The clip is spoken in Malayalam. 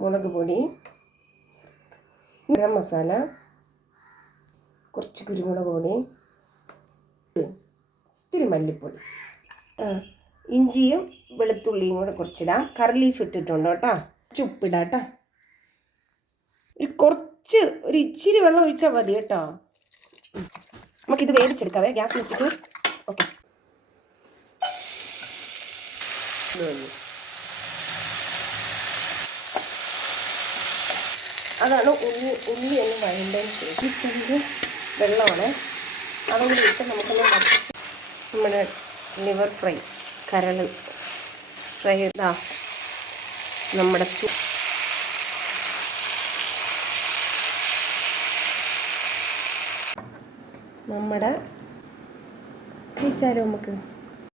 മുളക് പൊടി ഗരം മസാല കുറച്ച് കുരുമുളക് പൊടി ഇത്തിരി മല്ലിപ്പൊടി. ഇഞ്ചിയും വെളുത്തുള്ളിയും കൂടെ കുറച്ചിടാം. കറി ലീഫ് ഇട്ടിട്ടുണ്ട് കേട്ടോ. കുറച്ച് ഉപ്പിടാം കേട്ടോ. ഒരു കുറച്ച് ഒരു ഇച്ചിരി വെള്ളം ഒഴിച്ചാൽ മതി കേട്ടോ. നമുക്കിത് വേവിച്ചെടുക്കാവേ ഗ്യാസ് വെച്ചിട്ട്. ഓക്കെ. അതാണ് ഉള്ളി ഉള്ളി ഒന്ന് വഴണ്ടതിന് ശേഷം ഈ ചെറിയ വെള്ളമാണ്. അതുകൊണ്ട് ഇട്ട് നമുക്കൊന്ന് വറ്റിച്ച് നമ്മുടെ ലിവർ ഫ്രൈ കരൾ ഫ്രൈ ഇതാ നമ്മുടെ ചു നമ്മുടെ കഴിച്ചാലോ നമുക്ക്?